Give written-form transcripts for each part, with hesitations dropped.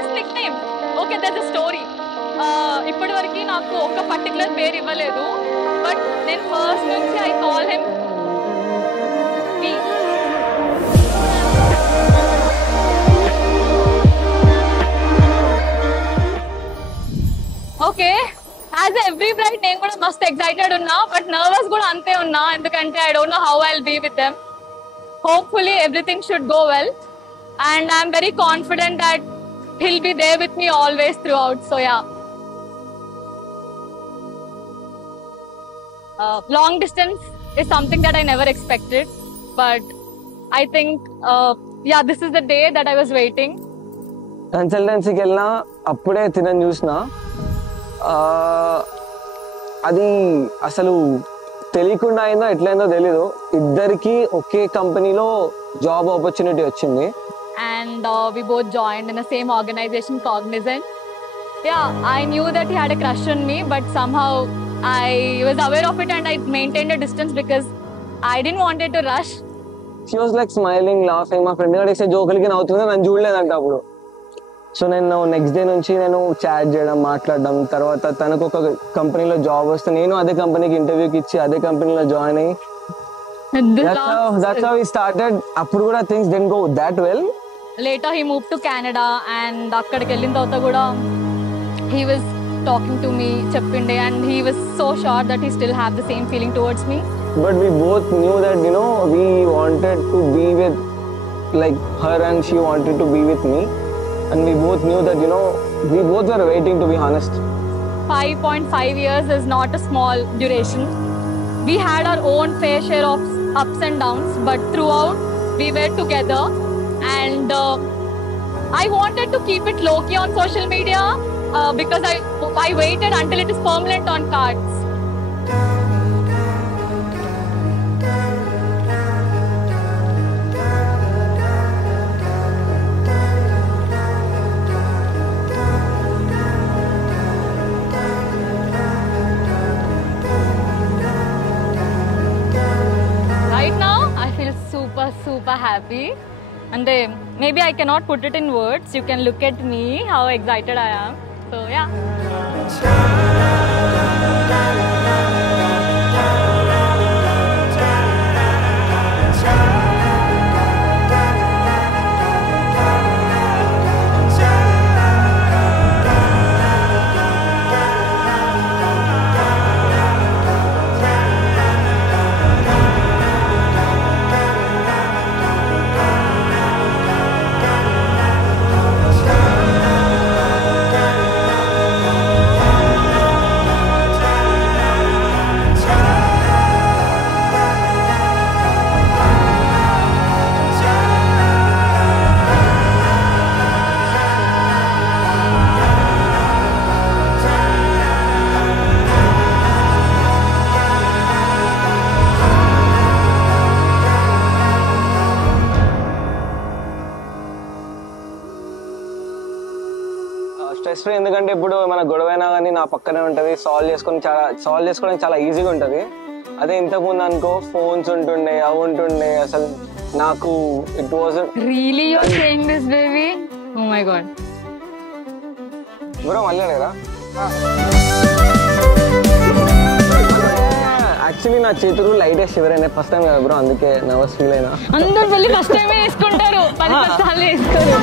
his nickname. Okay, there's a story. ఇప్పటివరకు నాకు ఒక పర్టికులర్ పేరు ఇవ్వలేదు, బట్ నేను ఫస్ట్ నుంచి I call him V. Okay, as every braid నేను కూడా మస్త్ ఎక్సైటెడ్ ఉన్నా, బట్ నర్వస్ కూడా అంతే ఉన్నా, ఎందుకంటే I don't know how I'll be with them. Hopefully everything should go well, and I'm very confident that he'll be there with me always throughout. So yeah, long distance is something that I never expected, but I think yeah, this is the day that I was waiting. కన్సల్టెన్సీకి వెళ్ళినా అప్పుడే తినని చూసిన, అది అసలు తెలియకుండా అయిందో ఎట్లయిందో తెలీదు, ఇద్దరికి ఒకే కంపెనీలో జాబ్ ఆపర్చునిటీ వచ్చింది. And we both joined in the same organization, Cognizant. Yeah, I knew that he had a crush on me, but somehow I was aware of it and I maintained a distance because I didn't want it to rush. She was like smiling, laughing. మా ఫ్రెండ్ గారు జోకులకి నవ్వుతుంది, నన్ను చూడలేదంట అప్పుడు. సో నేను next day నుంచి నేను చాట్ చేయడం, మాట్లాడడం, తర్వాత తనకు ఒక కంపెనీలో జాబ్ వస్తే నేను అదే కంపెనీకి ఇంటర్వ్యూకి ఇచ్చి అదే కంపెనీలో జాయిన్ అయ్యి that's how we started. అప్పుడు కూడా things didn't go that well. Later he moved to Canada, and అక్కడికి వెళ్ళిన తర్వాత కూడా he was talking to me, చెప్పిండే, and he was so sure that he still have the same feeling towards me. But we both knew that, you know, we wanted to be with like her and she wanted to be with me, and we both knew that, you know, we both were waiting, to be honest. 5.5 years is not a small duration. We had our own fair share of ups and downs, but throughout we were together, and I wanted to keep it low-key on social media because I waited until it is permanent on cards. Right now I feel super happy, and maybe I cannot put it in words. You can look at me, how excited I am. So yeah. Stress free, ఎందుకంటే ఇప్పుడు మన గొడవైనా కానీ నా పక్కనే ఉంటుంది, సాల్వ్ చేసుకోవడానికి చాలా ఈజీగా ఉంటుంది. అదే ఇంతకుముందు అనుకో ఫోన్స్ ఉంటుండే, అవి ఉంటుండే, అసలు నాకు it was Really, you're saying this, baby? Oh my god. Bro మళ్ళీ కదా యాక్చువల్లీ నా చేతులు లైట్ షివర్ అయినా ఫస్ట్ టైం కదా బ్రో, అందుకే నర్వస్ ఫీల్ అయినా. అందరూ వెళ్ళి ఫస్ట్ టైం వేసుకుంటారు, 10 సార్లు వేసుకోరు.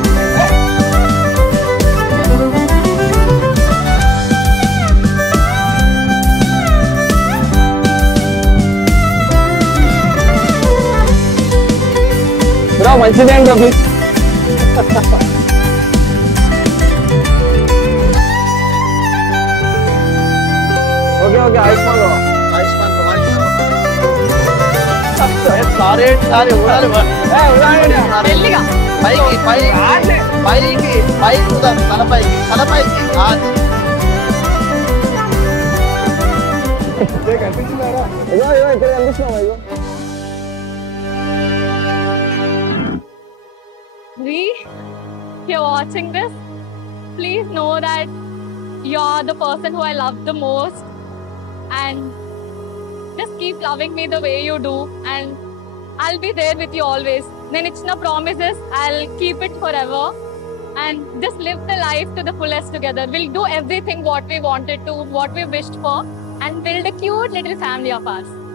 బ్రో మంచిదే bro please. Okay okay Ayushman బ్రో. మెల్లిగా ఇక్కడ కనిపిస్తున్నాం అయ్యో. If you're watching this, please know that you're the person who I love the most, and just keep loving me the way you do, and I'll be there with you always. Then it's no promises, I'll keep it forever, and just live the life to the fullest together. We'll do everything what we wanted to, what we wished for, and build a cute little family of ours.